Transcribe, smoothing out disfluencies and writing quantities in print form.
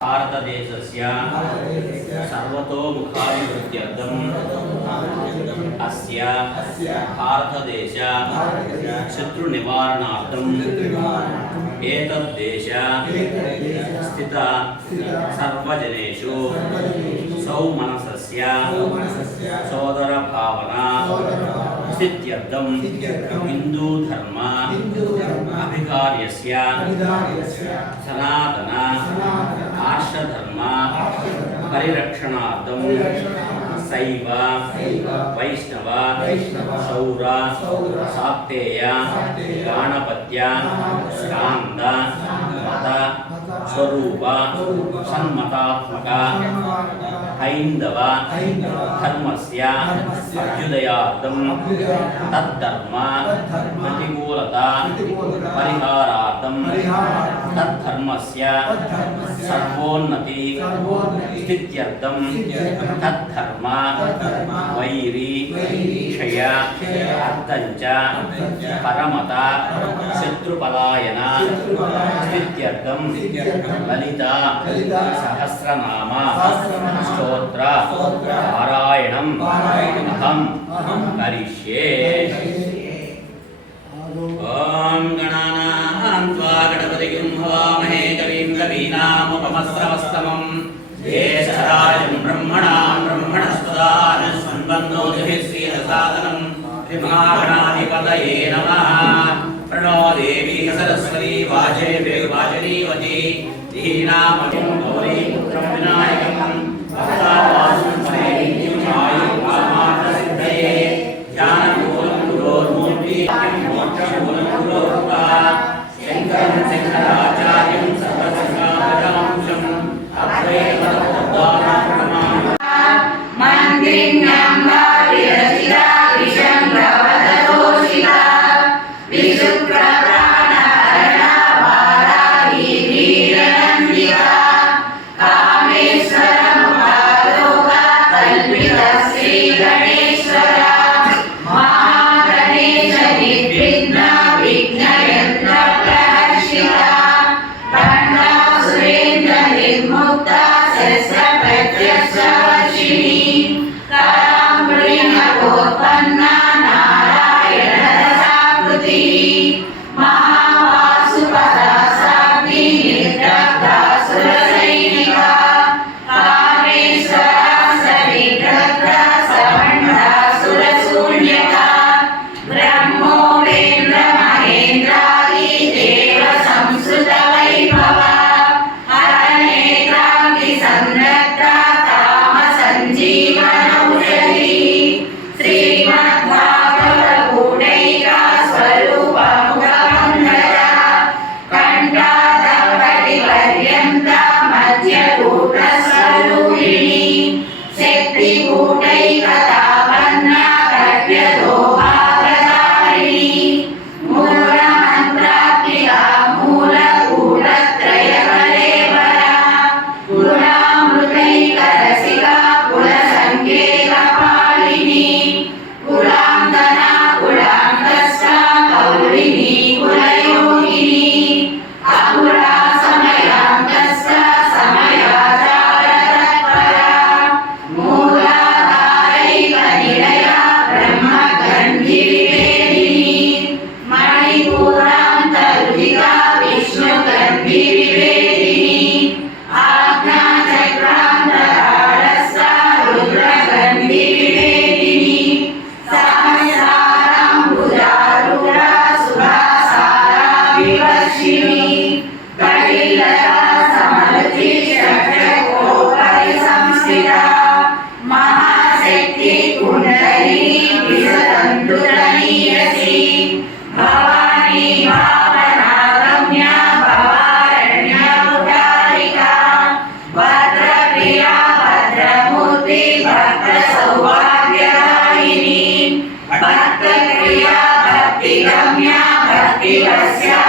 भारतदेशस्य सर्वतोमुखाभिवृद्ध्यर्थम् अस्य भारतदेश शत्रुनिवारणार्थम् एतद्देश स्थित सर्वजनेषु सौमनसस्य सोदरभावना स्थित्यर्थं हिंदू धर्म अभिकार्यस्य सनातन आर्षधर्म परिरक्षणार्थं शैव वैष्णव शौर शाक्तेय गाणपत्य स्कांद मत स्वरूप सन्मतात्मक हैंदव धर्मस्य अभ्युदयार्थं तद्धर्म प्रतिकूलता परिहारार्थं तद्धर्मस्य सर्वोन्नति स्थित्यर्थं तद्धर्म वैरी क्षय अर्थञ्च परमता शत्रुपलायन स्थित्यर्थं ललिता सहस्रनाम स्तोत्र पारायणं अहं करिष्ये। ओम गणानां त्वा गणपतिं हवामहे कविं कवीनामुपमस्रवस्तमम् ज्येष्ठराजं ब्रह्मणां ब्रह्मणस्पदान संबन्धोभिर्सीदसादनं श्रीमहागणाधिपतये नमः। प्रणो देवी सरस्वती वाचेभिर्वाचनीवती धीनामतिं गौरी पुत्रं विनायकं भक्तावासं स्नेहिं आयुर्मानसिद्धये ध्यानमूलं गुरोर्मूर्ति मोक्षमूलं गुरोरुका शङ्करं शङ्कराचार्यं सर्वसंगापदांशम् अद्वैतपदोद्धारं प्रणमामि। मन्दिरं विरचिता विशङ्कवदतोषिता विशुक्राप्राणहरणा वाराही वीरनन्दिता कामेश्वरमुपालोका कल्पिता श्रीगणेश्वरा महागणेश निर्विघ्न विघ्नयन्त्रप्रहर्षिता भण्डासुरेन्द्र निर्मुक्ता शस्त्रप्रत्यक्षवर्षिणी कराम्बुलिनगोत्पन्ना भक्तिरम्या भक्तिरस्या